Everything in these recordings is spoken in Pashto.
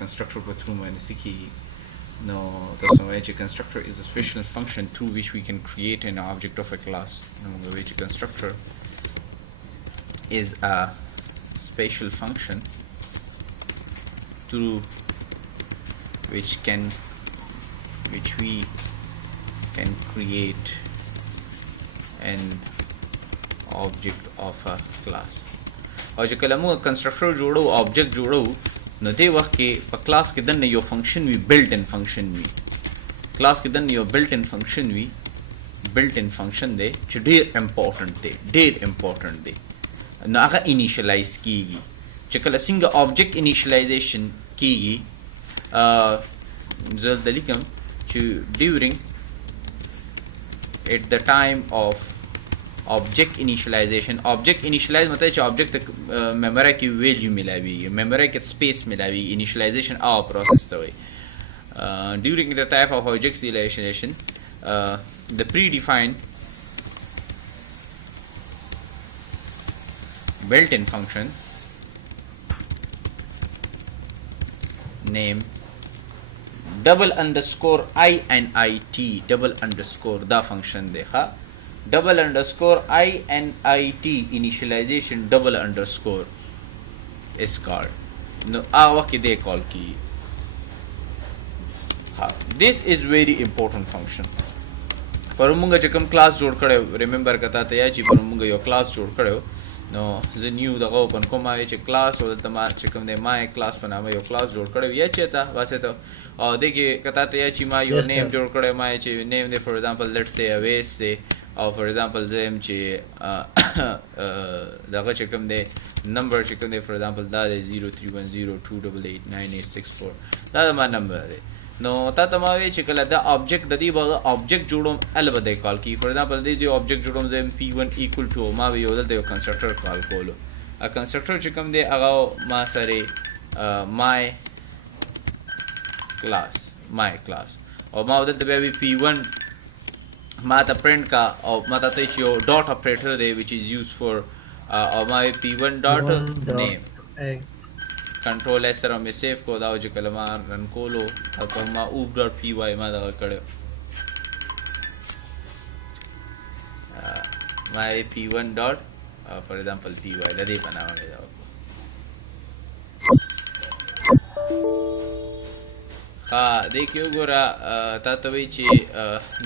constructor په through باندې سکی نو تاسو وایي چې constructor is a special function through which we can create an object of a class. نو موږ وایي چې constructor is a special function through which we can create an object of a class. او چې کله موږ کنسټرکټر جوړو آبجیکټ جوړو نو دې وخت کې په کلاس کې دنه یو فنکشن وي بلټ ان فنکشن وي کلاس کې دنه یو بلټ ان فنکشن وي بلټ ان فنکشن دی چې ډېر امپورټنټ دی نو هغه انیشلایز کیږي چې کله څنګه آبجیکټ انیشلایزیشن کیږي زه دلته لیکم چې during at the time of object initialization مطلب چې object memory کې value ملاوي memory کې space ملاوي initialization او process ته وي during the type of object initialization the predefined built-in function name double underscore I and IT double underscore دا function دی ها double underscore I and IT initialization double underscore is called no هغه وخت کې دی کال کی ها this is very important function پر موږ چې کوم کلاس جوړ کړو ریممبر کته ته یا چې پر موږ یو کلاس جوړ کړو نو زه نیو دغه اوپن کوم چې کلاس او د ما چې کوم دی ما کلاس په نامه یو کلاس جوړ کړو یا چې تا واسه ته او دغه کته ته یا چې ما یو نیم جوړ کړو ما چې نیم دی فور ایگزامپل لیټس سے اویس سے او فور ایگزامپل زم چې دغه چې کوم دی نمبر چې کوم دی فور ایگزامپل دا 0310288984 دا ما نمبر دی نو تا ته ما وی چې کله دا آبجیکټ د دې به آبجیکټ جوړوم البته کال کی فور ایگزامپل دې یو آبجیکټ جوړوم زم p1 equal to ما وی یو د یو کنسټرکټر کال کولو ا کنسټرکټر چې کوم دی هغه ما سره my class او ما د به p1 ما ته print کا او ما ته چې یو dot operator دی which is used for او ما p1 dot name کنټرول اس سره مې سیو کو دا چې کلمه رن کولو او ما oop.py ما دا کړو my p1 dot for example py دا دې بناوه دا ها دې کې وګوره تا ته وی چې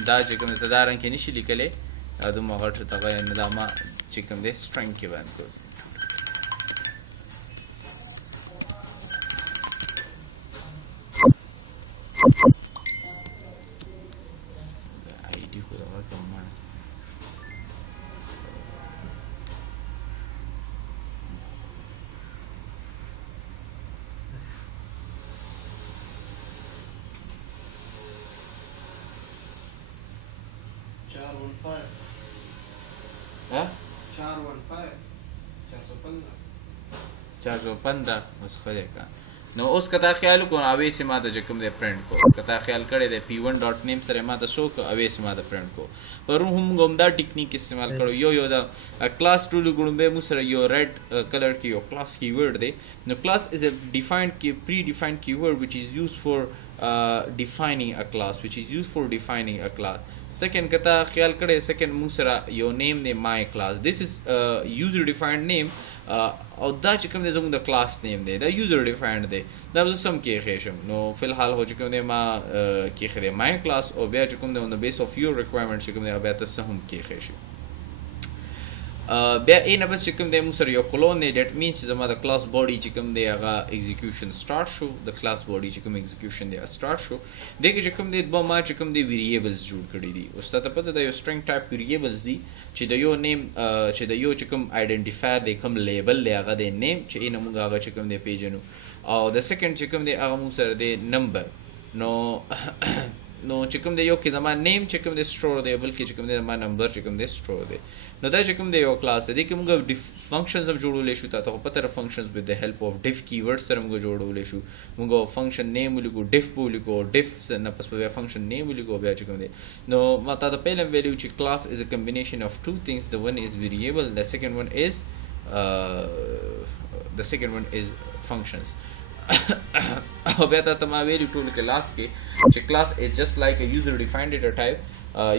دا چې کوم تدارن کې نشي لیکلې دا مو غټ ته نه دا ما چې کوم دې string کې باندې کو چارجو پندا اوس خلې کا نو اوس کدا خیال کو اوې سما ته کوم دې پرنٹ کو کدا خیال کړي دې p1 ډاټ نیم سره ما ته شو کو اوې سما ته پرنٹ کو پر هم ګومدا ټیکنیک استعمال کړو یو دا کلاس ټول ګړم به مو سره یو ریډ کلر کې یو کلاس کیورډ دی نو کلاس از ا ډیفاینډ کی پری ډیفاینډ کیورډ which is used for defining a class second kata khayal kade second musara your name the my class this is user defined name او دا چې کوم د زموږ د کلاس نیم دی دا یوزر ډیفاینډ دی دا به سم کې خېشم نو فلحال هو چې کوم دی ما کې خېره مای کلاس او بیا چې کوم دی on the base of your requirement چې کوم دی بیا تاسو هم کې خېشي بیا نه بس چې کوم دی مو سره یو کلون دی that means زما د کلاس باډي چې کوم دی هغه execution start شو د کلاس باډي چې کوم execution دی start شو دغه چې کوم دی د ما چې کوم دی variables جوړ کړی دي او ستاسو پته دا یو string type variables دي چې د یو نیم چې د یو چې کوم identifier دی کوم لیبل دی هغه د نیم چې نه موږ هغه چې کوم دی پیژنو او د سیکنډ چې کوم دی هغه مو سره دی نمبر نو چې کوم دی یو کې زما نیم چې کوم دی سټور دی بلکې چې کوم دی زما نمبر چې کوم دی سټور دی نو دا چې کوم دی یو کلاس دی کې موږ فنکشنز هم جوړولې شو تاسو په تر فنکشنز with the help of diff keyword سره موږ جوړولې شو موږ فنکشن نیم ولیکو diff ولیکو diff نه پس په فنکشن نیم ولیکو بیا چې کوم دی نو ماته د پیلم ویلیو چې کلاس is a combination of two things the one is variable the second one is functions او بیا ته ما ویلي ټول کلاس کې چې کلاس از جست لایک ا یوزر ډیفاینډ ډیټا ټایپ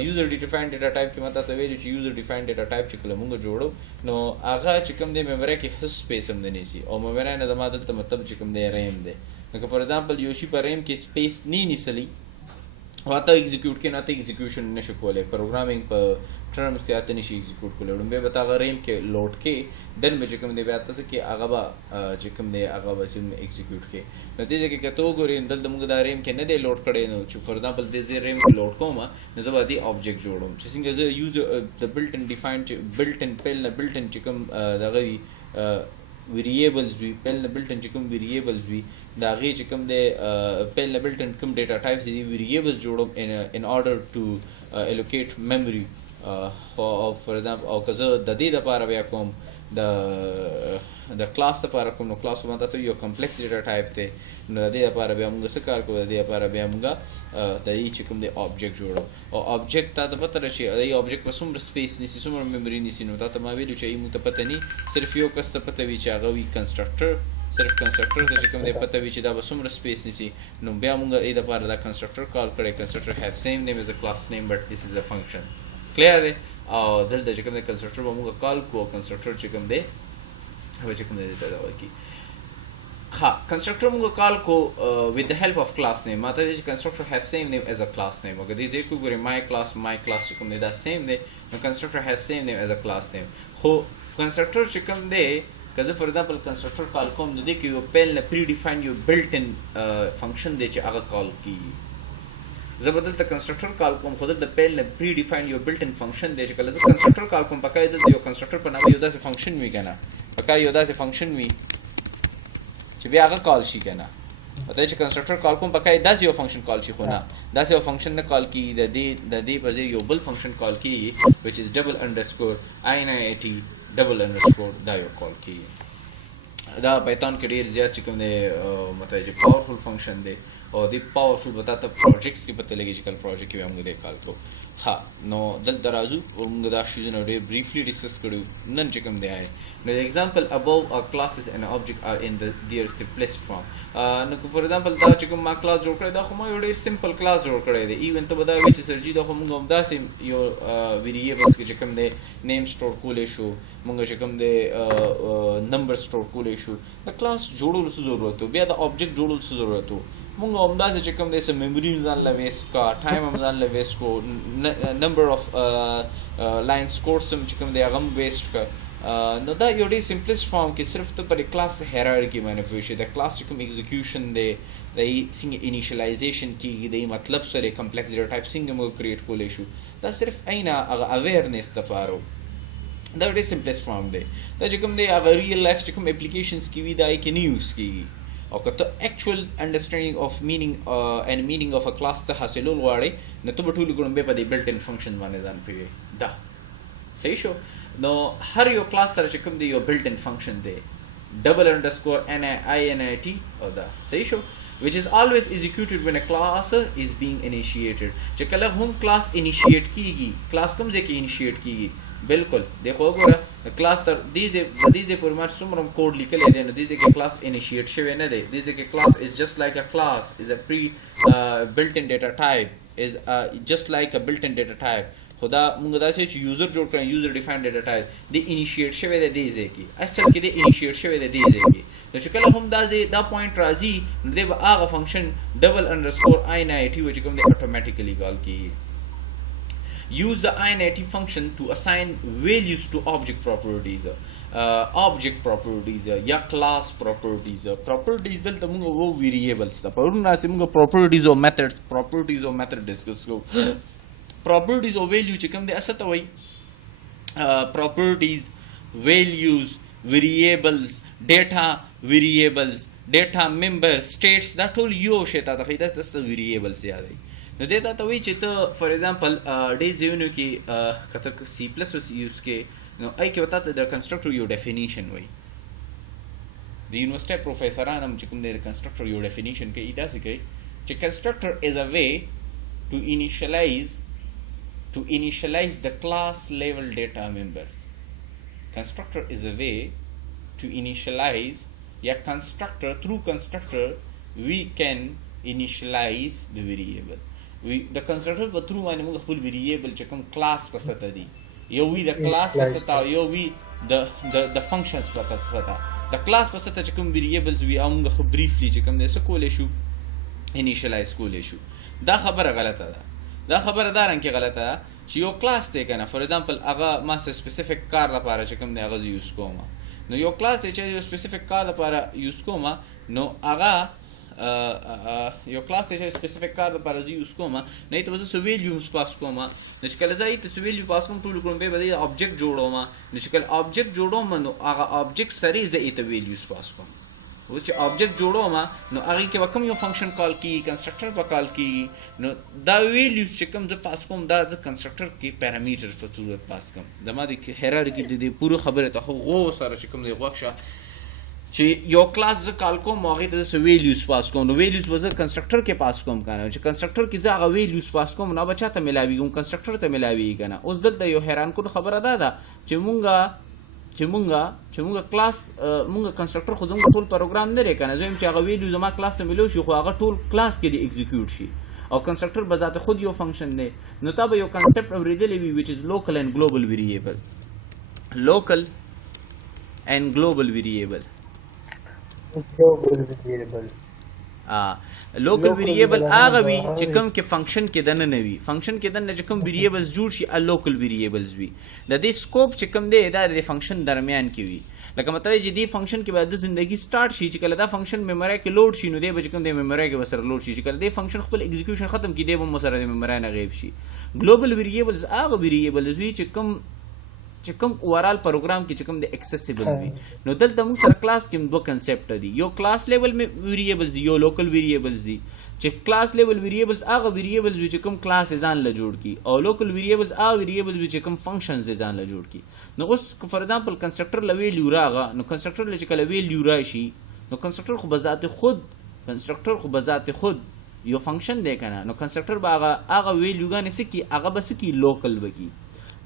یوزر ډیفاینډ ډیټا ټایپ کې ما ته ویلي چې یوزر ډیفاینډ ډیټا ټایپ چې کله موږ جوړو نو هغه چې کوم دی میموري کې هیڅ سپیس هم نه نیسي او میموري نه زما دلته مطلب چې کوم دی ریم دی لکه فار ایگزامپل یو شي په ریم کې سپیس نه نیسلی او ته ایگزیکیوټ کې نه ته ایگزیکیوشن نشو کولای پروګرامینګ په ټرمز کې اته نشي ایگزیکیوټ کولای ډم به بتا غریم کې لوډ کې دن به کوم دی بیا تاسو کې هغه به چې کوم دی هغه به چې ایگزیکیوټ کې نتیجه کې کته وګورئ دلته موږ دا ریم کې نه دی لوډ کړی نو چې فار ایگزامپل د زی ریم کې لوډ کوم نو زه به دی آبجیکټ جوړوم چې څنګه زه یوز د بلټ ان ډیفاینډ بلټ ان پیل نه بلټ ان چې کوم دغه ویریبلز وی پیل نه بلټ ان چې کوم ویریبلز وی دا غي چې کوم دی پیل نه بلټ ان کوم ډیټا ټایپس دي ویریبلز جوړوم ان order to allocate memory for example او که زه د دې لپاره بیا کوم د کلاس لپاره کوم نو کلاس باندې ته یو کمپلیکس ډیټا ټایپ ته نو د دې لپاره بیا موږ څه کار کوو د دې لپاره بیا موږ د دې چې کوم دی آبجیکټ جوړو او آبجیکټ ته پته راشي د آبجیکټ په څومره سپیس نیسي څومره میموري نیسي نو ته ما ویلو چې موږ ته پته نه صرف یو کس ته پته وی چې هغه وی کنسټرکټر صرف کنسټرکټر ته چې کوم دی پته وی چې دا به څومره سپیس نیسي نو بیا موږ دې لپاره دا کنسټرکټر کال کړی کنسټرکټر هاف سیم نیم از ا کلاس نیم بٹ دس از ا فنکشن کلیر دی او دلته چې کوم دی کنسټرکټر به موږ کال کوو کنسټرکټر چې کوم دی و چې کوم دی ته دا وایي ها کنسټرکټر موږ کال کو with the help of class name ماته چې کنسټرکټر have same name as a class name وګ دې کو ګورې my class چې کوم دی دا same دی نو کنسټرکټر has same name as a class name خو کنسټرکټر چې کوم دی که زه فار ایگزامپل کنسټرکټر کال کوم نو دې کې یو پیل نه پری ډیفاین یو بلټ ان فنکشن دی چې هغه کال کیږي زه بدلته کنسټرکټر کال کوم خو د پیل نه پری ډیفاین یو بلټ ان فنکشن دی چې کله زه کنسټرکټر کال کوم پکای د یو کنسټرکټر په نامه یو داسې فنکشن وی کنه پکای یو داسې فنکشن وی چې بیا هغه کال شي کنه ته چې کنسټرکټر کال کوم پکای داسې یو فنکشن کال شي خو نه داسې یو فنکشن نه کال کی د دې په ځای یو بل فنکشن کال کی which is double underscore init double underscore دا یو کال کی دا پایتون کې ډیر زیات چې کوم دی مطلب چې پاورفل فنکشن دی او دی پاورفل بتا ته پروجیکټس کې پته لګي چې کله پروجیکټ کې موږ دې کال کو ها نو دلته راځو او موږ دا شیزونه ډېر بریفلی ډیسکس کړو نن چې کوم دی نو د ایگزامپل above our classes and object are in their simplest form نو فور ایگزامپل دا چې کوم ما کلاس جوړ کړی دا خو ما یو ډېر سمپل کلاس جوړ کړی دی ایون ته به دا وایي چې سرجي دا خو موږ همداسې یو ویریبلس کې چې کوم دی نیم سټور کولی شو موږ چې کوم دی نمبر سټور کولی شو د کلاس جوړولو څه ضرورت و بیا د آبجیکټ جوړولو څه ضرورت و موږ همداسې چې کوم دی څه میموري ځان له ویسټ کا ټایم هم ځان له ویسټ کو نمبر اف لاینز کوډس هم چې کوم دی هغه هم ویسټ کا نو دا یو ډېر سمپلسټ فارم کې صرف ته پر کلاس ته هیرارکی باندې پوه شي د کلاس چې کوم ایگزیکیوشن دی د څنګه انیشلایزیشن کېږي د مطلب سره کمپلیکس ډیټا ټایپ څنګه موږ کریټ کولی شو دا صرف اینا هغه اویرنس لپاره دا ډېر سمپلسټ فارم دی دا چې کوم دی هغه ریل لایف چې کوم اپلیکیشنز کې وي دا یې کې نه یوز کېږي او که ته actual understanding of meaning and meaning of a class ته حاصلول غواړې نو ته به ټولې ګړنبې په دې built in function باندې ځان پوهوې دا صحیح شو نو هر یو کلاس سره چې کوم دی یو built in function دی double underscore init او دا صحیح شو which is always executed when a class is being initiated چې کله هم کلاس initiate کیږي کلاس کوم ځای کې initiate کیږي بالکل دیکھو وګوره کلاس تر دیزه پر ما څومره کوډ لیکل دی نو دیزه کې کلاس انیشیټ شوی نه دی دیزه کې کلاس از جست لایک ا کلاس از ا پری بلټ ان ډیټا ټایپ از جست لایک ا بلټ ان ډیټا ټایپ خدا موږ دا چې یوزر جوړ کړی یوزر ډیفاینډ ډیټا ټایپ دی انیشیټ شوی دی دیزه کې اصل کې دی انیشیټ شوی دی دیزه کې نو چې کله هم دا پوینټ راځي نو دی هغه فنکشن ډبل انډرسکور init چې کوم دی اتوماتیکلی کال کیږي use the init function to assign values to object properties یا class properties دلته موږ وو variables دا پرون راځي موږ properties او methods discuss کوو properties او value چې کوم دي استه وای properties values variables data member states دا ټول یو شی ته د variables یادای نو دې ته وایي چې ته فار ایگزامپل ډېر ځایونو کې کته سی پلس پلس یوز کې نو ای کې وتا ته د کنسټرکټر یو ډیفینیشن وایي د یونیورسيټي پروفیسوران هم چې کوم د کنسټرکټر یو ډیفینیشن کوي دا څه کوي چې کنسټرکټر از ا وے to initialize the class level data members constructor is a way to initialize through constructor we can initialize the variable. د کنسټرکټر په تھرو باندې موږ خپل ویریبل چې کوم کلاس پسته دي یو وی د کلاس پسته او یو وی د فنکشنز پسته د کلاس پسته چې کوم ویریبلز وی موږ خو بریفلی چې کوم د څه کولې شو انیشلایز کولې شو. دا خبره غلطه ده. دا خبره دا رنګ کې غلطه ده چې یو کلاس دی کنه فور ایگزامپل هغه ما سپیسیفیک کار لپاره چې کوم دی هغه یوز کوم نو یو کلاس دی چې یو سپیسیفیک کار لپاره یوز کوم نو هغه یو کلاس دی چې سپیسیفیک کار لپاره یوز کوم نه ته وسه ویلیوز پاس کوم نو چې کله ځای ته ویلیو پاس کوم ټول کوم به د آبجیکټ جوړوم نو چې کله آبجیکټ جوړوم نو هغه آبجیکټ سره ځای ته ویلیوز پاس کوم و چې آبجیکټ جوړوم نو هغه کې کوم یو فنکشن کال کی کنسټرکټر په کال کی نو دا ویلیوز چې کوم د پاس کوم دا د کنسټرکټر کې پیرامیټر په صورت پاس کوم زما د هیرارکی د پوره خبره ته خو سره چې کوم دی غوښه چې یو کلاس ز کال کوم هغه ته ویلیوز پاس کوم نو ویلیوز وز کنسټرکټر کې پاس کوم کنه چې کنسټرکټر کې زه هغه ویلیوز پاس کوم نو بچا ته ملاوي کوم کنسټرکټر ته ملاوي کنه. اوس دلته یو حیران کون خبره ده چې مونږه کلاس مونږه کنسټرکټر خو زموږ ټول پروګرام نه لري کنه زم چې هغه ویلیوز ما کلاس ته ملو شي خو هغه ټول کلاس کې دی ایگزیکیوټ شي او کنسټرکټر بذات خود یو فنکشن دی نو تابه یو کنسپټ اوریدلې وی which is local and global variable. local and global variable لوکل ویریبل هغه وي چې کوم کې فنکشن کې دنه نه وي فنکشن کې دنه چې کوم ویریبلز جوړ شي ا لوکل ویریبلز وي د دې سکوپ چې کوم دی دا د فنکشن درمیان کې وي لکه مطلب چې دې فنکشن کې بعد د زندگی سٹارټ شي چې کله دا فنکشن میموري کې لوډ شي نو دی به کوم د میموري کې وسره لوډ شي چې کله دې فنکشن خپل ایگزیکیوشن ختم کړي دی به مسره د میموري نه غیب شي. ګلوبل ویریبلز هغه ویریبلز وي چې کوم اورال پروګرام کې چې کوم د اکسیسیبل وي نو دلته موږ سره کلاس کې دوه کنسپټ دي یو کلاس لیول ویریبلز یو لوکل ویریبلز دي چې کلاس لیول ویریبلز هغه ویریبلز چې کوم کلاس ځان له جوړ کی او لوکل ویریبلز هغه ویریبلز چې کوم فنکشنز ځان له جوړ کی. نو اوس فور ایگزامپل کنسټرکټر لویلیو راغه نو کنسټرکټر چې کله ویلیو راشي نو کنسټرکټر خو بذات خود یو فنکشن دی کنه نو کنسټرکټر به هغه ویلیوګانې سکی هغه به سکی لوکل وکي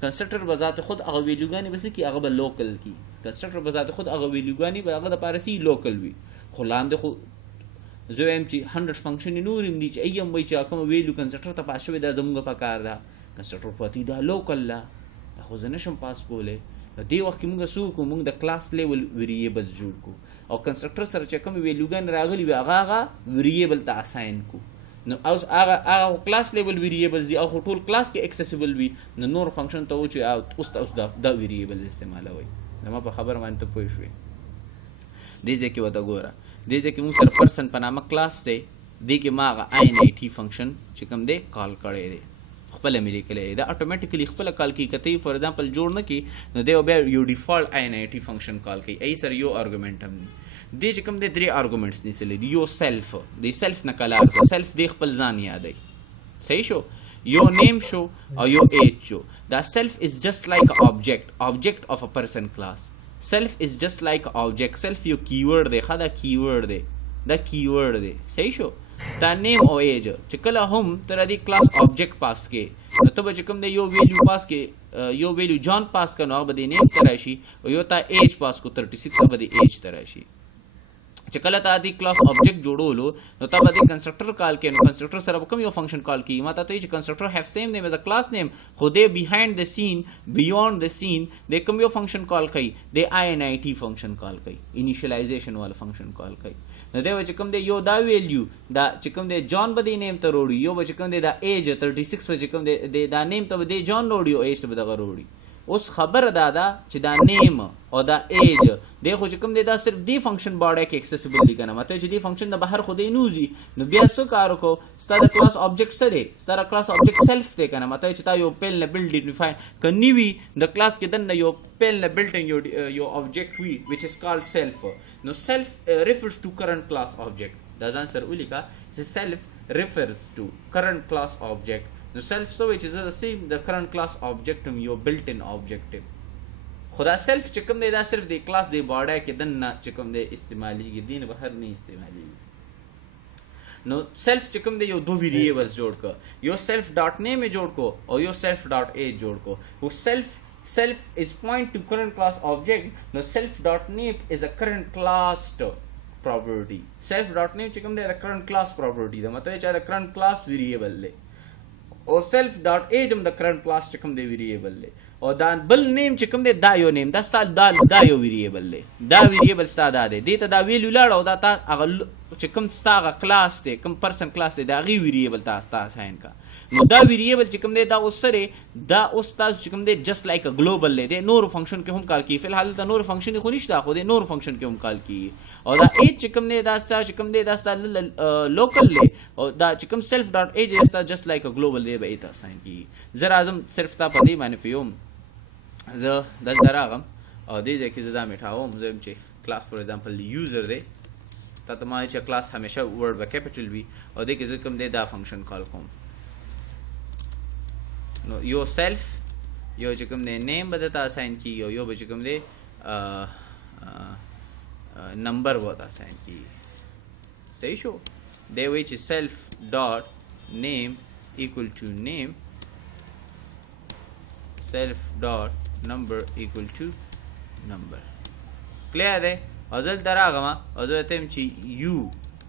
کنسټرکټر بذات خود هغه ویلیوګانې بس کی هغه به لوکل کی کنسټرکټر بذات خود هغه ویلیوګانې به هغه د پارسی لوکل وي خو لاندې خو زه هم چې 100 فنکشن نورم دي چې ایم وای چې کوم ویلیو کنسټرکټر ته پاس شوی دا زموږ په کار ده کنسټرکټر پاتې دا لوکل لا خو زه نشم پاس کوله دې وخت کې موږ سو کو موږ د کلاس لیول ویریبلز جوړ کو او کنسټرکټر سره چې کوم ویلیوګان راغلي وي هغه ویریبل ته اساین کو نو اوس هغه کلاس لیول ویریبلز دي او ټول کلاس کې اکسیسیبل وي نو نور فنکشن ته و چې اوس دا ویریبل استعمالوي نو په خبر باندې ته پوه شوې. دې ځکه وته ګوره دې ځکه موږ سره پرسن په نامه کلاس دی دې کې ما هغه INIT فنکشن چې کوم دی کال کړی دی خپل ملي کړی دا اتوماتیکلی خپل کال کی کته فور ایگزامپل جوړ نه کی نو دی بیا یو ډیفالت INIT فنکشن کال کوي ای سره یو ارګومنټ هم دی چې کوم د درې ارګومنټس نیسل دي یو سیلف دی سیلف نه کلار سیلف دی خپل ځان یادای صحیح شو یو نیم شو او یو ایج شو دا سیلف از جست لایک object of a person class self is just like object self یو کیورډ دی خدا کیورډ دی صحیح شو دا نیم او ایج چې کله هم تر دې کلاس object پاس کې نو ته به کوم دی یو ویلیو پاس کې یو ویلیو جان پاس کنو هغه به نیم تر شي او یو تا ایج پاس کو 36 به ایج تر شي چې کله ته د کلاس object جوړولو نو ته به د کنسټرکټر کال کې نو کنسټرکټر سره کوم یو فنکشن کال کی ما ته چې کنسټرکټر هاف سیم نیم از ا کلاس نیم خو دې بیهایند د سین بیونډ د سین د کوم یو فنکشن کال کوي د INIT فنکشن کال کوي انیشلایزیشن والا فنکشن کال کوي نو دی چې کوم دی یو دا ویلیو دا چې کوم دی جان به د نیم ته وروړي یو چې کوم دی دا ایج 36 به چې کوم دی دا نیم ته د جان وروړي او ایج ته به دغه وروړي. اوس خبره دا چې دا نیم او دا ایج دی خو چې کوم دی دا صرف دی فنکشن باډي کې اکسیسیبل دي کنه مته چې دی فنکشن د بهر خو دی نوزي نو بیا څه کار وکړو ستاره کلاس object سره ستاره کلاس object سیلف دی کنه مته چې تا یو پیل نه بلډ ډیفاین کني وی د کلاس کې دنه یو پیل نه بلډ یو object وی which is called self نو self refers to current class object دا ځان سره ولیکا چې self refers to current class object نو self so which is the same the current class object یو built in object خدا self چې کوم دی دا صرف د کلاس دی باډي کې دنه چې کوم دی استعمالي دین بهر نه استعمالي نو self چې کوم دی یو دو ویریبلز جوړ کو یو self dot name جوړ کو او یو self dot age جوړ کو او self is point to current class object no self dot name is a current class property self dot name چې کوم دی د current class property دا مطلب چې د current class variable دی او self dot age هم د current class چې کوم دی variable دی او دا بل نیم چې کوم دی دا یو نیم دا ستا دا یو ویریبل دی دا ویریبل ستا دا دی دې ته دا ویلیو لاړ او دا تا هغه چې کوم ستا هغه کلاس دی کوم پرسن کلاس دی د هغې ویریبل تا اساین کا نو دا ویریبل چې کوم دی دا اوس سره دا اوس تاسو چې کوم دی جسټ لایک ا ګلوبل دی نورو فنکشن کې هم کار کوي فی الحال دا نورو فنکشن خو نشته خو دی نورو فنکشن کې هم کار کوي او دا ایج چې کوم دی دا ستا چې کوم دی دا ستا لوکل دی او دا چې کوم سیلف ډاټ ایج دی ستا جسټ لایک ا ګلوبل دی به ایت اساین کیږي زه راځم صرف تا په دې باندې پیوم زه دلته راغم او دې ځای کې زه دا میټاوم زه یم چې کلاس فور ایگزامپل یوزر دی تا ته ما چې کلاس همیشه ورډ به کیپیټل وي او دې کې زه کوم دی دا فنکشن کال کوم نو یو سیلف یو چې کوم دی نیم به درته اساین کېږي او یو به چې کوم دی نمبر به ورته اساین کېږي صحیح شو دی وایي چې سیلف ډاټ نیم equal to name self dot number equal to number clear ده او زل دراغما او زل تم چې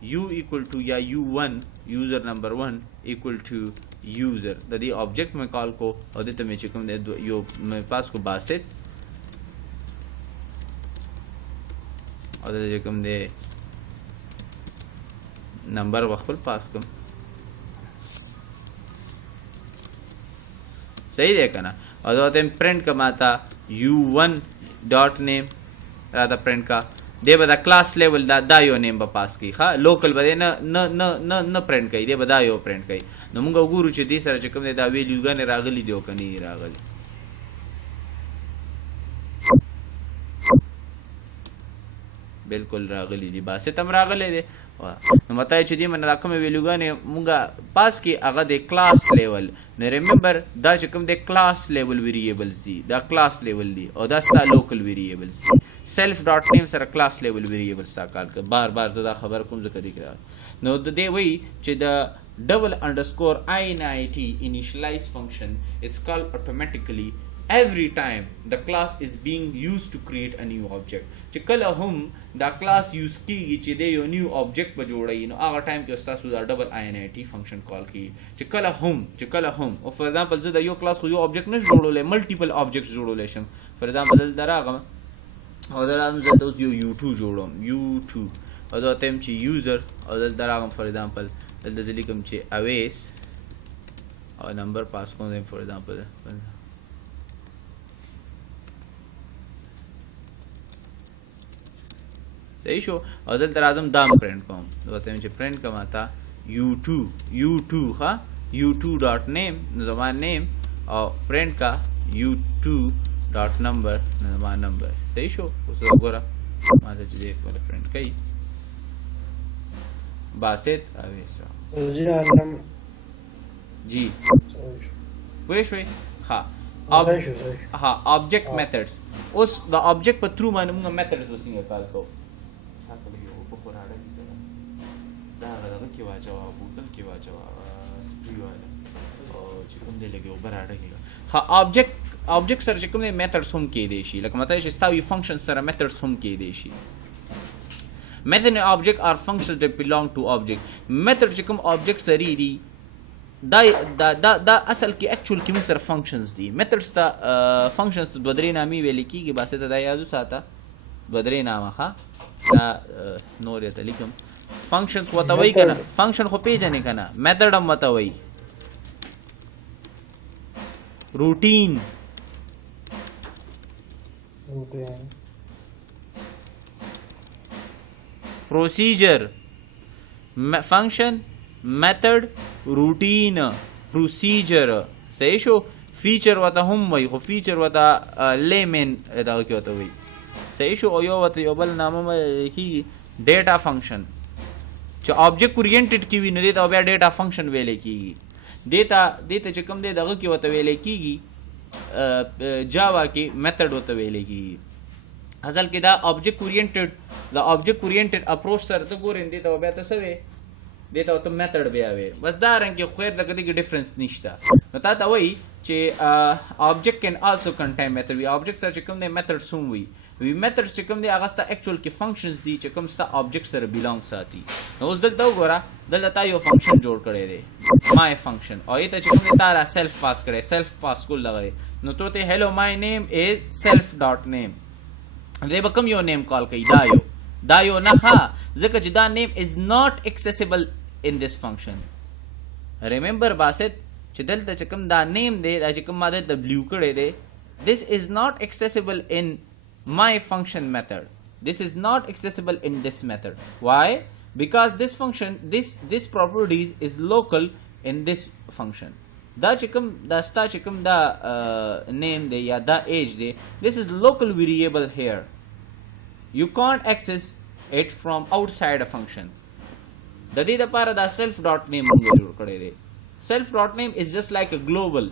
u equal to یا u1 user number 1 equal to user د دې object میں کال کو او دې ته مې چې کوم دې یو مې پاس کو باسط او دې کوم دې نمبر وخپل پاس کوم صحیح ده کنه और तो हम प्रिंट कमाता u1 dot name राता प्रिंट का दे बदा class level दा यो नेम पास की हाँ लोकल बदे न न न न न प्रिंट कई दे बदा यो प्रिंट कई न मुंगा गुरु चे दी सर चकम दे दा वैल्यू गाने रागली दियो कनी रागली बिल्कुल रागली दी बासे तम रागले दे نو متای چې دې من راکمه ویلوګانې مونږه پاس کې هغه د کلاس لیول نه ریمبر دا چې کوم د کلاس لیول ویریبلز دي دا کلاس لیول دي او دا ستا لوکل ویریبلز دي سیلف ډاټ نیم سره کلاس لیول ویریبلز تا کال کوي بار زه دا خبر کوم ځکه دې نو د دې وایي چې د double underscore init initialize function is called automatically every time the class is being used to create a new object چې کله هم دا کلاس یوز کیږي چې د یو نیو object په جوړوي نو هغه ټایم کې تاسو دا ډبل init فنکشن کال کیږي چې کله هم او فور ایگزامپل زه د یو کلاس خو یو object نه جوړولای ملټیپل objects جوړولای شم فور ایگزامپل دراغه او دراغه زه د یو u2 جوړوم u2 او دا تم چې یوزر او دراغه فور ایگزامپل دلته لیکم چې اویس او نمبر پاس کوم فور ایگزامپل صحیح شو او دلته راځم دام پرنٹ کوم دوته چې پرنٹ کوم تا u2 ها u2 ډاټ نیم نو زمان نیم او پرنٹ کا u2 ډاټ نمبر نو زمان نمبر صحیح شو اوس وګوره ما ته چې دې کوله پرنٹ کړي باسط اویسا جی وای شوي ها object methods اوس د object په تھرو باندې موږ methods وسینګه کال کوو کې واچوا بوتل کې واچوا سپری والا او چې کوم دی لګي اوپر اړه ها object سره چې کوم دی میتھډز هم کې دی شي لکه مطلب چې ستاسو فنکشن سره میتھډز هم کې دی شي method and object are functions that belong to object method چې کوم object سره دی دا اصل کې actual کې موږ سره functions دي methods ته functions ته دوه درې نامې ویل کېږي باسه ته دا یادو ساته دوه درې نامه ښه دا نور یې ته لیکم functions وته وای کنه function خو پیژنې کنه method هم وته وای routine procedure function method routine procedure صحیح شو feature وته هم وای خو feature وته layman دا کې وته وای صحیح شو او یو وته یو بل نامه کیږي data function چې object oriented کی وی نه دی دا بیا ډیټا فنکشن ویلې کیږي دیتا چې کوم دی دغه کې وته ویلې کیږي جاوا کې میتھډ وته ویلې کیږي اصل کې دا object oriented approach سره ته ګورین دی ته بیا تاسو وی دیتا ته میتھډ بیا وی بس دا رنګ کې خیر دغه کې ډیفرنس نشته نو تا وی چې object can also contain method وی object سره چې کوم دی میتھډ سوم وی وی میتھډ چې کوم دی هغه ستا اکچوال کې فنکشنز دي چې کوم ستا آبجیکټ سره بیلانګ ساتي. نو اوس دلته وګوره دلته تا یو فنکشن جوړ کړی دی مای فنکشن او ایته چې کوم دی تا را سیلف پاس کړی سیلف پاس کول لغه نو تو ته هلو مای نیم از سیلف ډاٹ نیم دې به کوم یو نیم کال کوي دا یو نه ها ځکه چې دا نیم از ناٹ اکسیسیبل ان دس فنکشن. ریممبر باسط چې دلته چې کوم دا نیم دی دا چې کوم ما دلته بلیو کړی دی this is not accessible in my function method. This is not accessible in this method. Why? Because this function this properties is local in this function. Da chikum da sta chikum da name de ya da age de this is local variable here. You can't access it from outside a function. Da de da para da self dot name jod kade de. Self dot name is just like a global.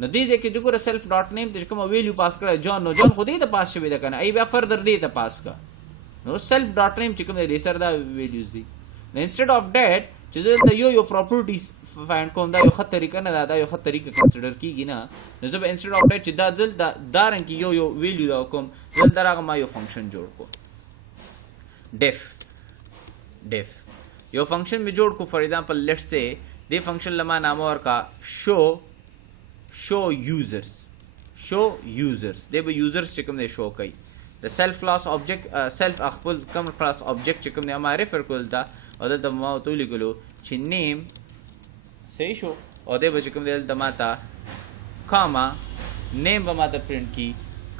نو دې ځکه چې ګوره سیلف ډاٹ نیم ته کوم ویلیو پاس کړی جان نو جان خو دې ته پاس شوی ده کنه ای بیا فردر دې ته پاس کا نو سیلف ډاٹ نیم چې کوم دی سر دا ویلیوز دي نو انسټډ اف دیٹ چې زه یو پراپرټیز فایند کوم دا یو خط طریقه نه دا یو خط طریقه کنسیډر کیږي نه نو زه به انسټډ اف دیٹ چې دا دل دا رنګ کې یو ویلیو دا کوم دل دراغه ما یو فنکشن جوړ کو ډیف یو فنکشن می جوړ کو فار ایگزامپل لیټس سے دې فنکشن لما نام ورکا show users دې به users چې کوم دی شو کوي د سیلف کلاس آبجیکټ سیلف خپل کوم کلاس آبجیکټ چې کوم دی ما ریفر کول دا او دلته ما ته لیکلو چې نیم صحیح شو او دې به چې کوم دی دلته ما ته کاما نیم به ما ته پرنټ کی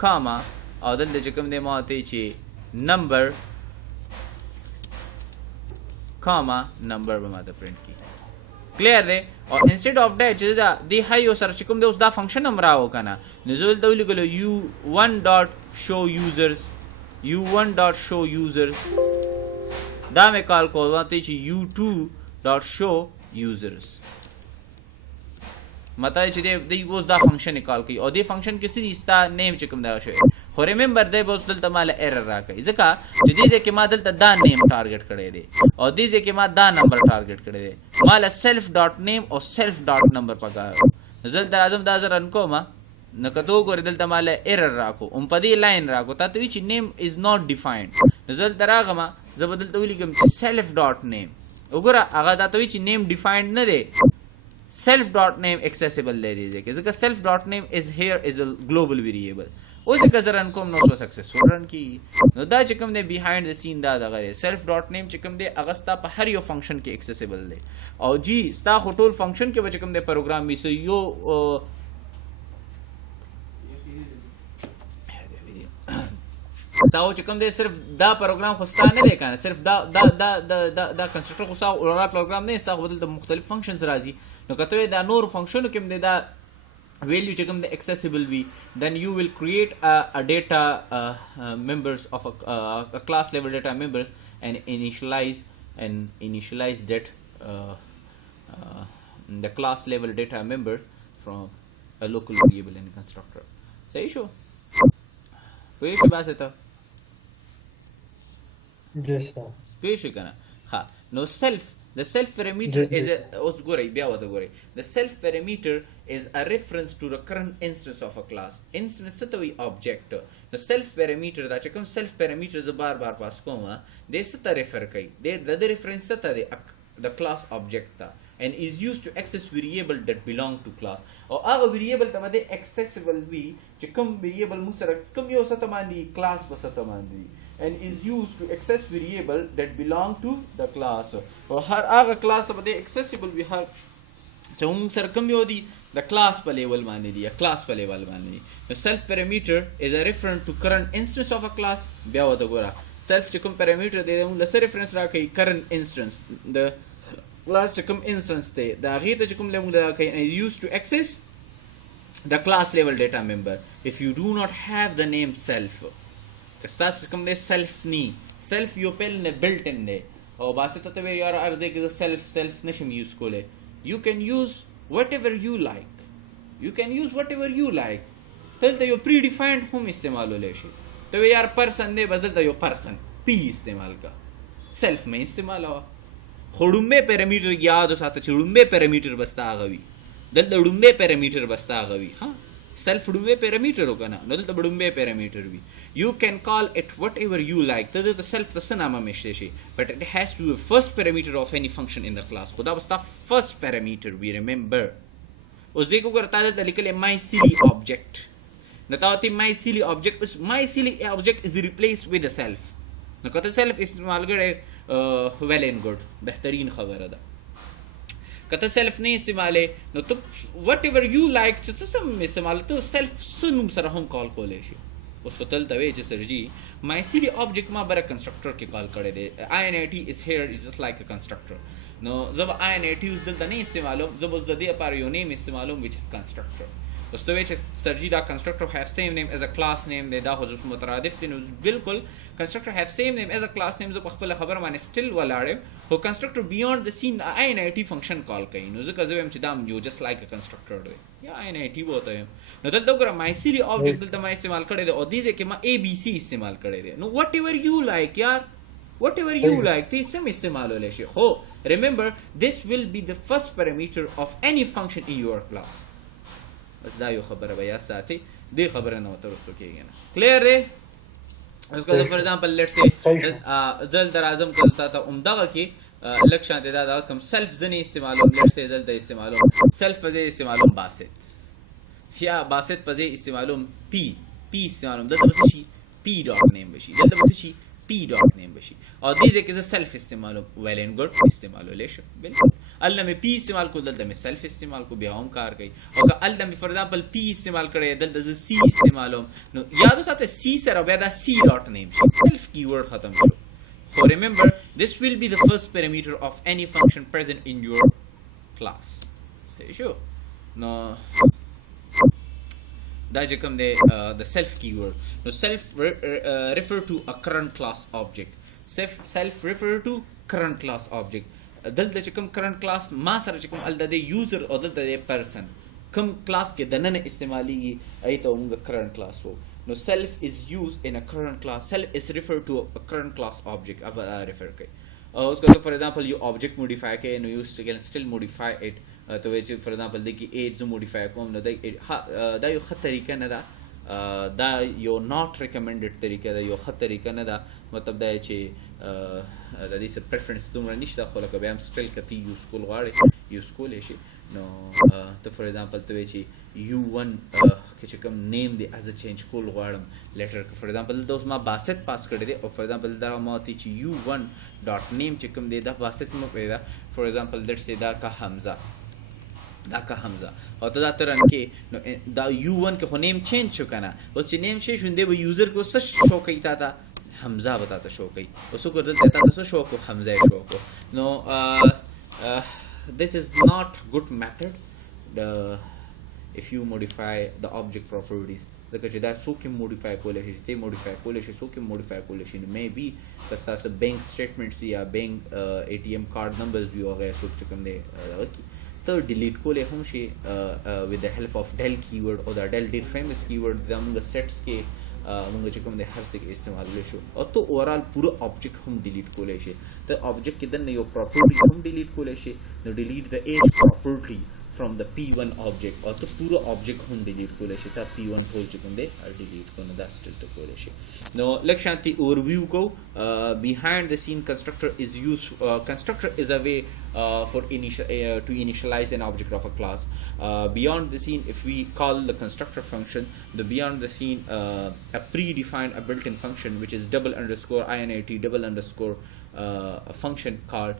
کاما او دلته چې کوم دی ما ته چې نمبر کاما نمبر به ما ته پرنټ کی کلیئر دی او انسټډ اف دیٹ چې دا دی هاي سره چې کوم دی اوس دا فنکشن هم راو کنه نو زه ولته ولیکلو u1 ډاٹ شو یوزرز دا مې کال کول واته چې u2 ډاٹ شو یوزرز مطلب چې دی اوس دا فنکشن کال کوي او دی فنکشن کې سړي ستا نیم چې کوم دا شوی خو ریممبر دی اوس دلته مال ایرر راکوي ځکه چې دې ځکه ما دلته دا نیم ټارګټ کړی دی او دې ځکه ما دا نمبر ټارګټ کړی دی مال سیلف ډاٹ نیم او سیلف ډاٹ نمبر پکار زل در اعظم دا زر انکو ما نو کدو ګور دلته مال ایرر راکو په دې لاین راکو تا ته چې نیم از ناٹ ډیفاینډ زل دراغه ما زبدل تولیکم چې سیلف ډاٹ نیم وګوره هغه دا ته چې نیم ډیفاینډ نه دی self dot name accessible ले दीजिए कि जगह self dot name is here is a global variable उसे कज़र रन को हम नौ successful run की नो दा चिकम दे behind the scene दा दगरे self dot name चिकम दे अगस्ता पर हर यो function के accessible ले और जी स्टा होटल function के वजह चिकम दे प्रोग्राम भी सो यो साओ चिकम दे सिर्फ दा प्रोग्राम खुस्ता नहीं देखा सिर्फ दा कंस्ट्रक्टर खुस्ता और प्रोग्राम नहीं सा बदल तो मुख्तलिफ फंक्शंस राजी नो कतो दा नोर फंक्शन किम दे दा value चिकम दे accessible भी then you will create a data members of a class level data members and initialize that the class level data member from a local variable in a constructor सही शो वही शो बात है तो special kana ha no the self parameter is the self parameter is a reference to the current instance of a class instance to object the self parameter da chakam self parameter is bar pass koma they sata refer kai the reference sata the class object ta and is used to access variable that belong to class or aga variable tamade accessible भी chakam variable musara kam yo sata mandi class basata mandi and is used to access variable that belong to the class और हर आगा class अब दे accessible भी हर चुम सरकम यो दी the class पर level माने दी या class पर level माने दी the self parameter is a reference to current instance of a class ब्या होता गोरा self चुम parameter दे उन लसे reference रहा कहीं current instance the class चुम instance दे the आगे तो चुम ले मुझे कहीं is used to access the class level data member if you do not have the name self stars come they self नी सेल्फ यो पेल ने बिल्ट इन दे और बासे तो वे यार अर्दे के सेल्फ नशम यूज को ले you can use whatever you like तल तो यो predefined हम इस्तेमाल हो ले शे तो वे यार पर्सन ने बदल तो यो पर्सन पी इस्तेमाल का सेल्फ में इस्तेमाल हुआ खुडुम्बे पैरामीटर याद हो साथ चुडुम्बे पैरामीटर बस्ता आगवी दल दडुम्बे पैरामीटर बस्ता आगवी हाँ self ډومبه پیرامیټر وکنه نو دلته ډومبه پیرامیټر وي you can call it whatever you like the self the نامه مشته شي but it has to be the first parameter of any function in the class خدا واسطه first parameter we remember اوس دې کو ګرتا د لیکل my silly object نتاوتی my silly object is replaced with the self نو کته self استعمال کړي well and good بهترین خبره ده کته self نه استعماله نو ته whatever you like چې څه سم استعمال ته self سنوم سره هم کال کولای شي اوس په تل ته وی چې سرجی my silly object ما بره constructor کې کال کړی دی init is here it's just like a constructor نو زب init اوس دلته نه استعمالوم زب اوس د دې لپاره یو نیم استعمالوم which is constructor اوس ته وی چې سرجی دا constructor have same name as a class name دی دا حذف مترادف دي نو بالکل constructor have same name as a class name زب خپل خبر باندې still ولاړم هو constructor beyond the scene init function call کوي نو ځکه زه هم چې دا یو just like a constructor دی یا init وته نو دلته وګوره my silly object دلته ما استعمال کړی دی او دې کې ما abc استعمال کړی دی نو whatever you like یار whatever you like دې سم استعمال ولې شي خو remember this will be the first parameter of any function in your class بس دا یو خبره بیا ساتي دې خبره نه وته رسو کېږي نه clear دی اوس که for example let's say زل در اعظم کړه ته عمدغه کې لکشان ته دا کوم self ځنی استعمالوم let's say دلته استعمالوم self په ځای استعمالوم باسط یا باسط په ځای استعمالوم p استعمالوم دلته بس شي p dot name بشي دلته بس شي p dot name بشي او دې ځکه زه self استعمالوم well and good استعمالول شي بالکل الله مې p استعمال کو دلته مې self استعمال کو بیا هم کار کوي او که الله مې for example p استعمال کړی دلته زه c استعمالوم نو یاد وساته c سره بیا دا c dot name شي self keyword ختم شو so remember this will be the first parameter of any function present in your class صحیح شو نو دا چې کوم دی the self keyword نو self refer to a current class object self refer to current class object دلته چې کوم current class ما سره چې کوم ال د user او د person کوم class کې د نن استعمالي ایته موږ current class وو نو self is used in a current class self is referred to a current class object اب refer کوي اوس که for example یو object modify کوي نو you can still modify it ته وی چې for example د کی age modify کوم نو دا یو ښه طریقه نه ده دا یو not recommended طریقه ده یو ښه طریقه نه ده مطلب دا چې د دې څه preference دومره نشته خو لکه بیا هم still کتی یوز کول غواړي یوز کولی شي نو ته for example ته وی چې u1 کې چې کوم name دی as a change کول غواړم letter for example دا اوس ما باسط پاس کړی دی او for example دا ما ته چې u1 dot name چې کوم دی دا باسط مو پیدا for example let's say دا کا حمزه او ته دا ترن کې نو دا u1 کې خو نیم چینج شو کنه او چې نیم شي شوندې به یوزر کو څه شو کوي تا حمزه وتا ته شو کوي اوس کو دلته تا څه شو کو حمزه شو کو نو this is not good method if you modify the object properties ځکه چې دا څوک modify کولی شي ته modify کولی شي څوک modify کولی شي maybe که تاسو bank statements یا bank ATM card numbers دی او هغه څوک چې کوم دی ته delete کولی هم شي with the help of del keyword او دا del ډیر famous keyword دا موږ sets کې موږ چې کوم دی هر څه کې استعمالولی شو او ته اوورال پوره object هم delete کولی شي ته object کې دنه یو property هم delete کولی شي نو delete the age property from the p1 object or to pura object hun delete kole shi ta p1 ټول چې کوم دی delete کو نه دا still ته کولای شي نو لکه شانتي overview کو behind the scene constructor is used constructor is a way for to initialize an object of a class beyond the scene if we call the constructor function the beyond the scene a predefined a built-in function which is double underscore init double underscore a function called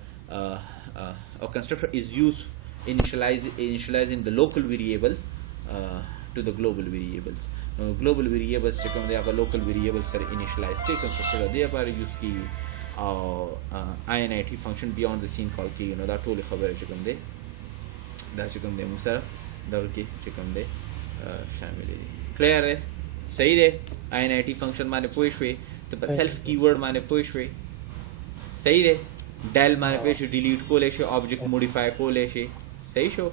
a constructor is used initializing the local variables to the global variables. Now, global variables چې کوم دی هغه local variables سره initialize کوي constructor د دې لپاره یوز کیږي او init function beyond the scene call کیږي نو دا ټول خبره چې کوم دی دا چې کوم دی موږ سره دغه کې چې کوم دی شامل دي clear دی صحیح دی init function باندې پوه شوې ته په self keyword باندې پوه شوې صحیح دی del باندې پوه شو delete کولی شي object modify کولی شي صحیح شو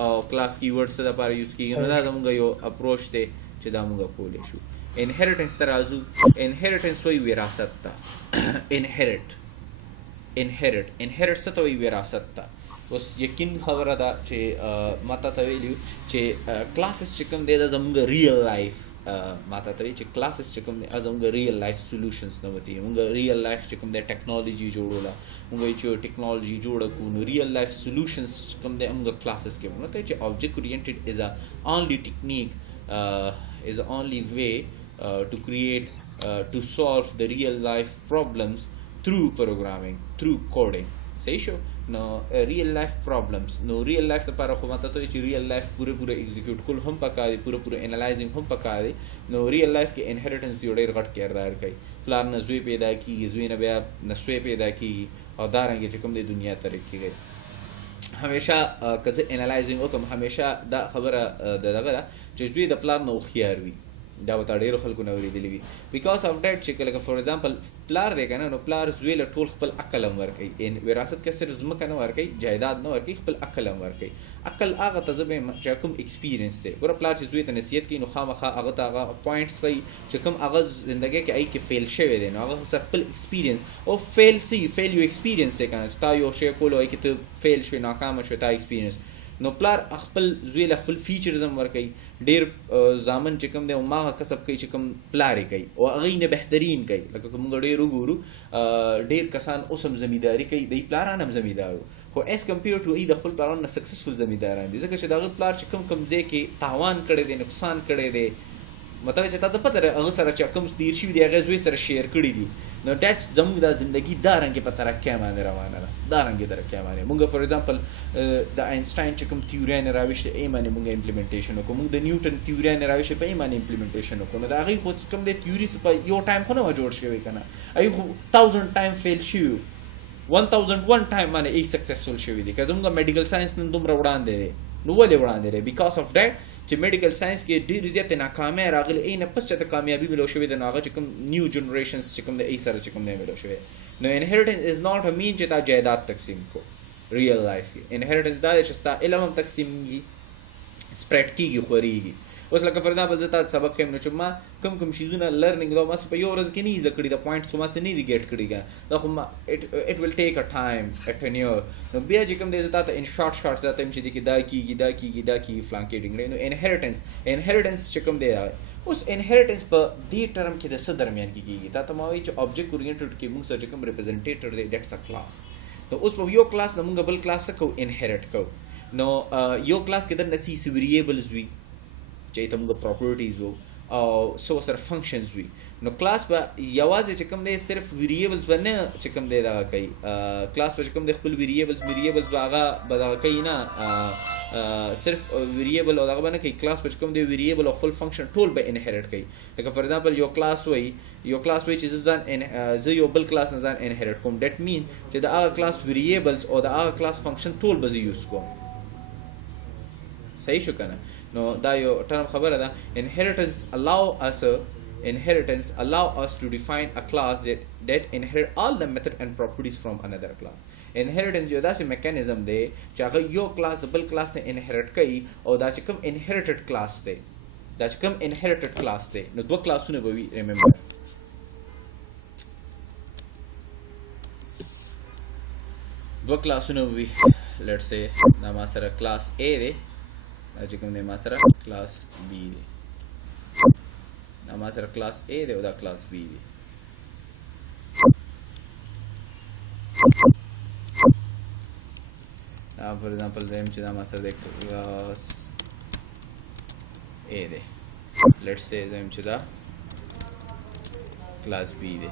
او کلاس کیورډ څه د لپاره یوز کیږي نو دا زموږ یو اپروچ دی چې دا موږ کولی شو انهریټنس ته راځو انهریټنس وایي وراثت ته انهریټ څه ته وایي وراثت ته اوس یقین خبره ده چې ماته ته ویلي چې کلاسز چې کوم دی دا زموږ ریل لایف ماته ته وایي چې کلاسز چې کوم دی دا زموږ ریل لایف سولوشنس نه وتی موږ ریل لایف چې کوم دی ټیکنالوجي جوړوله موږ وایي چې ټیکنالوجي جوړه کړو نو ریل لایف سولوشنس چې کوم دی موږ کلاسز کې وایو ته چې آبجیکټ اورینټډ از ا اونلی ټیکنیک is the only way to create to solve the real life problems through programming through coding صحیح شو نو ریل لایف پرابلمز نو ریل لایف لپاره خو ماته ته چې ریل لایف پوره ایگزیکیوټ کول هم پکار دي پوره انالایزینګ هم پکار دي نو ریل لایف کې انهریټنس یو ډېر غټ کردار کوي پلار نه زوی پیدا کیږي زوی نه بیا نسوی پیدا کیږي او دارنګه چې کوم د دنیا ترقی کوي همیشه که زه انالایزینګ وکړم همیشه دا خبره دغه ده چې زوی د پلار نه هوښیار وي دا ورته ډېرو خلکو نه اورېدلي وي بیکاز آف دیټ چې لکه فار ایگزامپل پلار دی که نه نو پلار زوی له ټول خپل عقل هم ورکوي وراثت کې صرف ځمکه نه ورکوي جایداد نه ورکوي خپل عقل هم ورکوي عقل هغه ته زه به یم چې کوم ایکسپیرینس دی ګوره پلار چې زوی ته نصیحت کوي نو خامخا هغه ته هغه پوینټس ښایي چې کوم هغه زندګۍ کې هغې کې فیل شوی دی نو هغه سره خپل ایکسپیرینس او فیل یو ایکسپیرینس دی که نه چې تا یو شی کولو هغې کې ته فیل شوې ناکامه شوې تا ایکسپیرینس نو پلار خپل زوی له خپل فیچرز هم ورکوي ډېر زامن چې کوم دی هماغه کسب کوي چې کوم پلار یې کوي او هغې نه بهترین کوي لکه که موږ ډېر وګورو ډېر کسان اوس هم زمینداري کوي دی پلاران هم زمیندار وو خو ایز کمپیر ټو ای د خپل پلارانو نه سکسسفل زمینداران دي ځکه چې د هغه پلار چې کوم ځای کې تاوان کړی دی نقصان کړی دی مطلب چې تا ته پته ده هغه سره چې کوم تیر شوي دي هغه زوی سره شیر کړي دي نو ډیټس زموږ دا زندگی دا رنګې په ترقۍ باندې روانه ده دا رنګې ترقۍ باندې موږ فار ایگزامپل د آینسټاین چې کوم تیورۍ راویشته ای باندې موږ امپلیمنټیشن وکړو موږ د نیوټن تیورۍ راویشته په ای باندې امپلیمنټیشن وکړو نو د هغې خو کوم دی تیوري په یو ټایم خو نه وه جوړ شوی که نه هغې خو 1000 ټایم فیل شوي 1001 ټایم باندې ای سکسسفل شوي دي که زموږ میډیکل ساینس نن دومره وړاندې دی نو ولې وړاندې دی بیکاز اف دیټ چې میډیکل ساینس کې ډېرې زیاتې ناکامۍ راغلې ای نه پس چې ته کامیابي ملو شوې ده نو هغه چې کوم نیو جنریشنس چې کوم د ای سره چې کوم دی ملو شوی نو انهریټنس از ناٹ ا مین چې تا جایداد تقسیم کو ریل لایف کې انهریټنس دا دی چې ستا علم هم تقسیمېږي سپریډ کېږي خورېږي اوس لکه فار ایگزامپل زه تا ته سبق ښیم نو چې ما کوم شیزونه لرنینګ دا ما په یو ورځ کې نه زده کړي دا پوینټس خو ما څه نه دي ګیټ کړي که دا خو ما اټ ول ټیک ا ټایم ا ټینیور نو بیا چې کوم دی زه تا ته ان شارټ دا ټایم چې دی کې دا کېږي فلان کېږي نو انهریټنس چې کوم دی اوس انهریټنس په دې ټرم کې د څه درمیان کې کېږي تا ته ما وایي چې آبجیکټ اورینټډ کې موږ سره چې کوم ریپرزنټیټر دی دیټس ا کلاس نو اوس په یو کلاس نه موږ بل کلاس څه کوو انهریټ کوو نو یو کلاس کې دننه سی ویریبلز وي چې ته موږ پراپرټیز وو او څه ورسره فنکشنز وي نو کلاس به یوازې چې کوم دی صرف ویریبلز به نه چې کوم دی دغه کوي کلاس به چې کوم دی خپل ویریبلز به هغه به دغه کوي نه صرف ویریبل او دغه به نه کوي کلاس به چې کوم دی ویریبل او خپل فنکشن ټول به انهریټ کوي لکه فار ایگزامپل یو کلاس وایي چې زه یو بل کلاس نه ځان انهریټ کوم دیټ مین چې د هغه کلاس ویریبلز او د هغه کلاس فنکشن ټول به زه یوز کوم صحیح شو که نه نو دا یو ټرم خبره ده inheritance allow us to define a class that inherit all the method and properties from another class inheritance یو داسې میکانیزم دی چې هغه یو کلاس د بل کلاس نه انهریټ کوي او دا چې کوم انهریټډ کلاس دی نو دوه کلاسونه به وي ریممبر دوه کلاسونه به وي لیټس سے دا ما سره کلاس A دی چې کوم دی ما سره کلاس B دی دا ما سره کلاس A دی او دا کلاس B دی دا فار ایگزامپل زه یم چې دا ما سره دی کلاس A دی لیټس سے زه یم چې دا کلاس B دی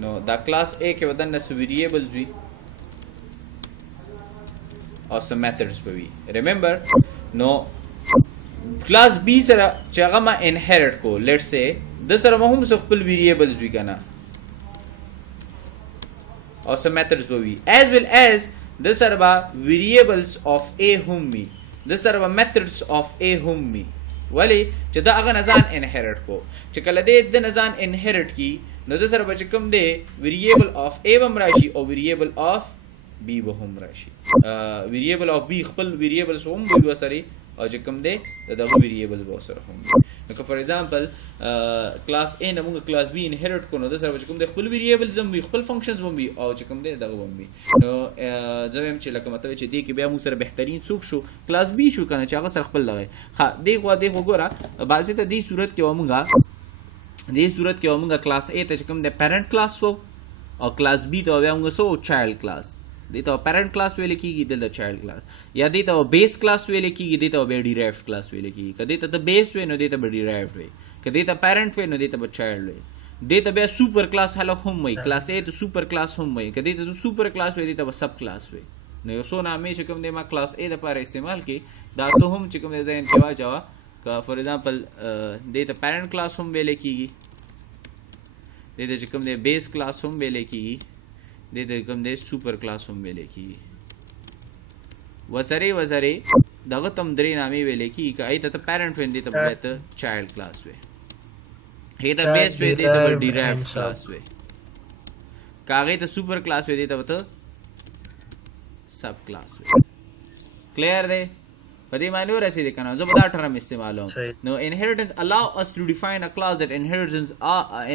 نو دا کلاس A کې به دننه څه ویریبلز وي او څه میتھډز به وي ریممبر نو کلاس B سره چې هغه ما انهریټ کو لیټس سے د سره ما هم څه خپل ویریبلز وي که نه او څه میتھډز به وي ایز ویل ایز د سره به ویریبلز آف A هم وي د سره به میتھډز آف A هم وي ولې چې د هغه نه ځان انهریټ کو چې کله د نه ځان انهریټ کی نو د سره به چې کوم دی ویریبل آف A به هم راشي او ویریبل آف B به هم راشي ویریبل آف B خپل ویریبلز هم به ورسره او چې کوم دی دغه ویریبل به ورسره هم لکه فار ایگزامپل کلاس A نه موږ کلاس B انهریټ کړو نو د سره چې کوم د خپل ویریبلز هم وي خپل فنکشنز هم وي او چې کوم دی دغه هم وي نو زه وایم چې لکه مطلب چې دی کې بیا موږ سره بهترین څوک شو کلاس B شو کنه چې هغه سره خپل لغی ښه دی خو ګوره بعضې ته دې صورت کې موږ کلاس A ته چې کوم دی پیرنټ کلاس وو او کلاس B ته بیا موږ سو چایلډ کلاس دې ته پیرنټ کلاس ویل کېږي دلته چایلډ کلاس یا دې ته بیس کلاس ویل کېږي دې ته بیا ډیرایوډ کلاس ویل کېږي که دې ته د بیس وی نو دې ته به ډیرایوډ وي که دې ته پیرنټ وی نو دې ته به چایلډ وي دې ته بیا سوپر کلاس هله هم وي کلاس A ته سوپر کلاس هم وي که دې ته سوپر کلاس وي دې ته به سب کلاس وي نو یو څو نامې چې کوم دی ما کلاس A دپاره استعمال کړي دا ته هم چې کوم دی ذهن کې واچوه که فار ایگزامپل دې ته پیرنټ کلاس هم ویلی کېږي دې ته چې کوم دی بیس کلاس هم ویلی کېږي دې ته کوم دی سوپر کلاس هم ویلی کېږي وسرې دغه تم درې نامې ویلی کېږي که هغې ته ته پیرنټ وی دې ته بیا ته چایلډ کلاس وی هغې ته بیس وی دې ته به ډیرایوډ کلاس وی که هغې ته سوپر کلاس وی دې ته به ته سب کلاس وی کلیر دی په دې معنی ورسېدې که نه زه به دا ټرم استعمالوم نو inheritance allow us to define a class that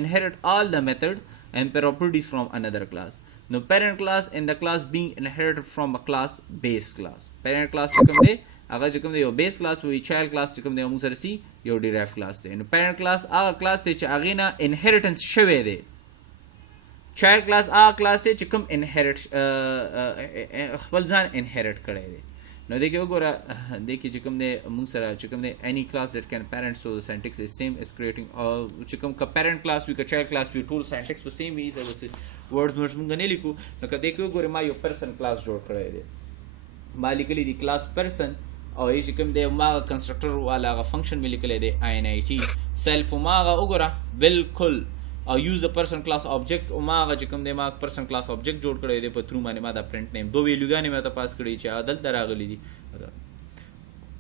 inherit all the method and properties from another class no parent class and the class being inherited from a class base class parent class چې کوم دی هغه چې کوم دی یو بیس کلاس وي چایلډ کلاس چې کوم دی موږ سره سي یو ډیرایوډ کلاس دی نو parent class هغه کلاس دی چې هغې نه انهریټنس شوی دی چایلډ کلاس هغه کلاس دی چې کوم انهریټ خپل ځان انهریټ کړی دی نو دې کې وګوره دې کې چې کوم دی موږ سره چې کوم دی any class that can parent so the syntax is same as creating چې کوم که parent class وي که child class وي ټول syntax په same وي words موږ نه لیکو نو که دې کې وګورې ما یو person class جوړ کړی دی ما لیکلی دی class person او یې چې کوم دی ما کنسټرکټر والا هغه فنکشن مې لیکلی دی init self ما هغه وګوره بالکل او use the person class object او ما هغه چې کوم دی ما person class object جوړ کړی دی په تھرو باندې ما دا پرنټ نیم دو ویلیوګانې مې ته پاس کړي چې دلته راغلي دي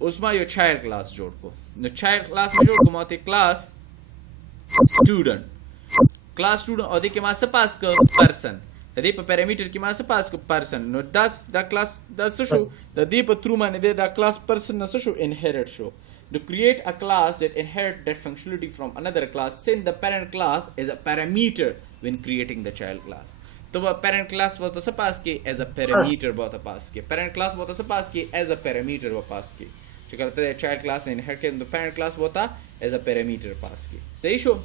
اوس ما یو چایلډ کلاس جوړ کړو نو چایلډ کلاس مې جوړ کړو ما ته کلاس سټوډنټ او دې کې ما څه پاس کړ پرسن د دې په پیرامیټر کې ما څه پاس کړ پرسن نو دا کلاس دا څه شو د دې په تھرو باندې دا کلاس پرسن نه څه شو انهریټ شو to create a class that inherit that functionality from another class since the parent class is a parameter when creating the child class तो वो parent class वो तो सब पास के as a parameter बहुत पास के parent class वो तो सब पास के as a parameter वो पास के जो करते हैं child class inherit के तो parent class वो था as a parameter पास के सही शो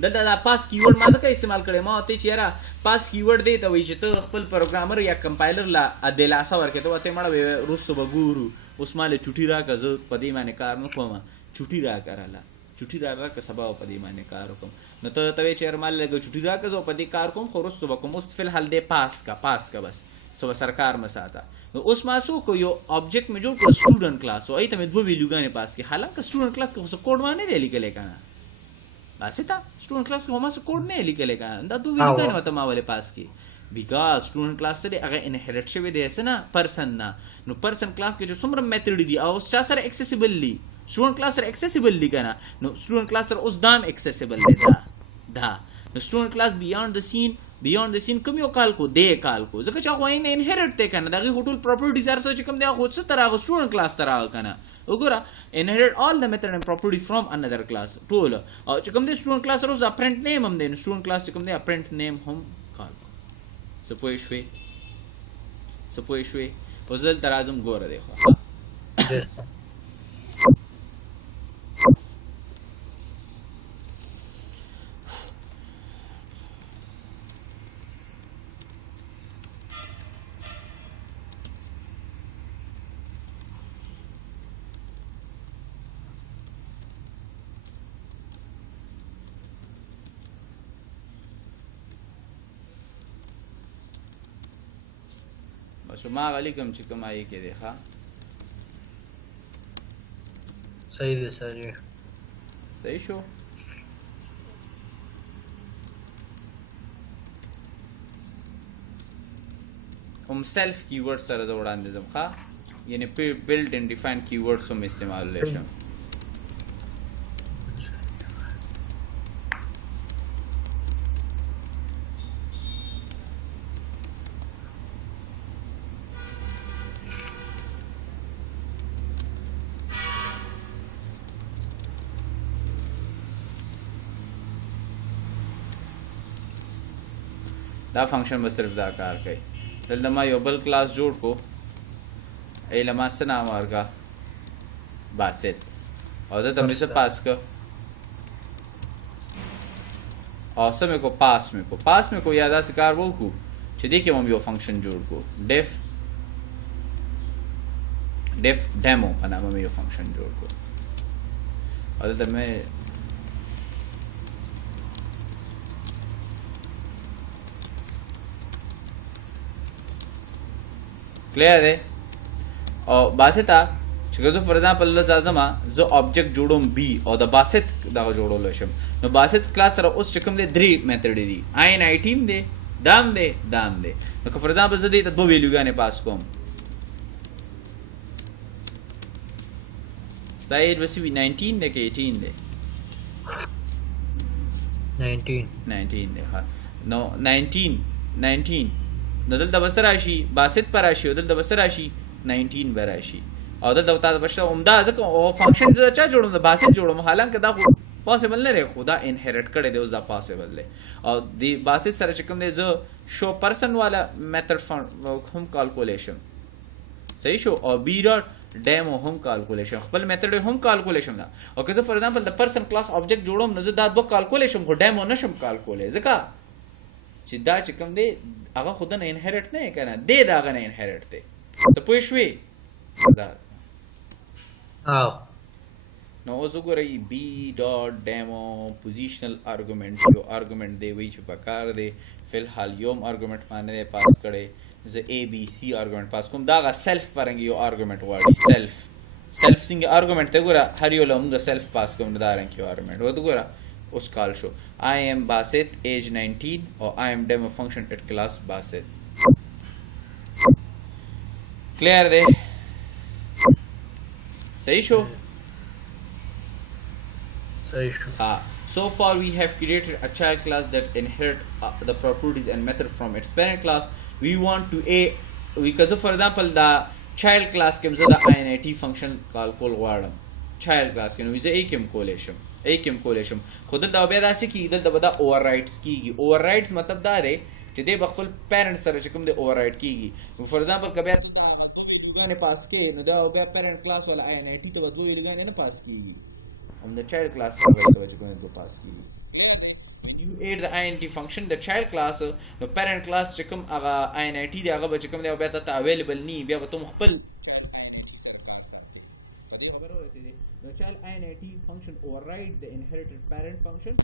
دلته دا پاس کیورډ ما ځکه استعمال کړی ما ته چې یاره پاس کیورډ دی ته وایي چې ته خپل پروګرامر یا کمپایلر لا دلاسه ورکړې ته ورته مړه وروسته به ګورو اوس ما له چوټي راکړه زه په دې باندې کار نه کوم چوټي راکړه راکړه سبا په دې باندې کار وکړم نو ته وایې چې یاره ما لږ چوټي راکړه زه په دې کار کوم خو وروسته به کوم اوس فلحال دی پاس کا بس سو به سرکار مه ساته نو اوس ما څه وکړو یو آبجیکټ مې جوړ کړو سټوډنټ کلاس او هغې ته مې دوه ویلیوګانې پاس کړې حالانکه سټوډنټ کلاس کې خو څه کوډ ما نه دی لیکلی که نه باسه تا स्टूडेंट क्लास को हमारे कोड नहीं लिखले का दा दो वीडियो का मतलब वाले पास की बिकॉज स्टूडेंट क्लास से अगर इनहेरिट से दे ऐसे ना पर्सन नो पर्सन क्लास के जो सुमर मेथड दी और चा sir accessibly student class sir accessibly का ना नो स्टूडेंट क्लास सर उस दाम एक्सेसिबल दा नो student class beyond the scene come यो काल को जका चा को इनहेरिट ते का ना दा होटल प्रॉपर्टीज आर सच कम दे हो तरह स्टूडेंट क्लास तरह का ना وګوره inherit all the method and property from another class ټول او چې کوم دی student class سره اوس apparent name هم دی نو student class چې کوم دی apparent name هم کال څه پوه شوې اوس دلته راځم ګوره دی خو بس ما غلی کوم چې کوم آی کې دی ښه صحیح دی سر صحیح شو هم سیلف کیورډ سره زه وړاندې ځم ښه یعنې بلډ اینډ ډیفاین کیورډز هم استعمالولی شم دا فنکشن به صرف دا کار کوي دلته ما یو بل کلاس جوړ کو ایله ما څه نام ورکړه باسط او دلته مې څه پاس کړ او څه مې کو پاس مې کو یا داسې کار وکړو چې دې کې هم یو فنکشن جوړ کو ډیف ډیمو په نامه مې یو فنکشن جوړ کو او دلته مې کلیئر دی او باسطه چې که زه فار ایگزامپل لږ ځم زه آبجیکټ جوړوم بي او د باسط دغه جوړولی شم نو باسط کلاس سره اوس چې کوم دی 3 میتډې دي INIT هم دی دام دی نو که فار ایگزامپل زه دې ته 2 ویلیوګانې پاس کوم ستا ایج به څه وي 19 دی که 18 دی 19 دی ښه نو 19 نو دلته به څه راشي باسط به راشي او دلته به څه راشي 19 به راشي او دلته تا به شته عمده ځکه او فنکشن زه چا جوړوم د باسط جوړوم حالانکه دا خو پاسبل نه دی خو دا انهریټ کړی دی اوس دا پاسبل دی او د باسط سره چې کوم دی زه شو پرسن والا میتھډ هم کالکولیشن صحیح شو او بی ډاټ ډیمو هم کالکولیشن خپل میتھډ هم کالکولیشن دا او که زه فار ایگزامپل د پرسن کلاس آبجیکټ جوړوم نو زه دا دوه کالکولیشن خو ډیمو نشم کالکولی ځکه چې دا چې کوم دی هغه خو دنه انهریټ نه یې که نه دی د هغه نه انهریټ دی څه پوه شوې دا نو اوس وګورئ بی ډاټ ډیمو پوزیشنل آرګومنټ یو آرګومنټ دی وایي چې په کار دی فی الحال یو هم آرګومنټ ما نه دی پاس کړی زه ABC آرګومنټ پاس کوم دا هغه سیلف پرنګې یو آرګومنټ غواړي سیلف څنګه آرګومنټ ته ګوره هر یو له موږ سیلف پاس کوم دا رنګ یو آرګومنټ ورته ګوره اوس کال شو I am Basit age 19 or I am demo function at class Basit clear there صحیح شو so far we have created a child class that inherit the properties and method from its parent class we want to because for example the child class کې زه د INIT function call کول غواړم child class کې نو زه کوم کولای شم خو دلته بیا داسې کېږي دلته به دا اوور رایټس کېږي اوور رایټس مطلب دا دی چې دی به خپل پیرنټ سره چې کوم دی اوور رایټ کېږي فار ایگزامپل که بیا ته هغه دوه ویلیوګانې پاس کړې نو دا بیا پیرنټ کلاس والا INIT ته به دوه ویلیوګانې نه پاس کېږي هم د چایلډ کلاس سره به چې کوم دی پاس کېږي you add the INT function the child class نو پیرنټ کلاس چې کوم هغه INIT دی هغه به چې کوم دی بیا ته اویلیبل نه بیا به ته خپل the child INIT function override the inherited parent function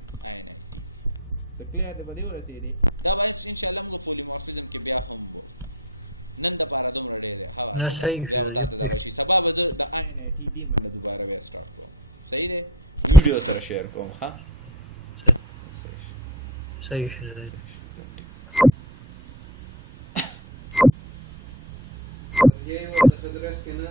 so clear the video or say na sahi shu INIT team video sara share kom ha sahi shu ये वो 10 के ना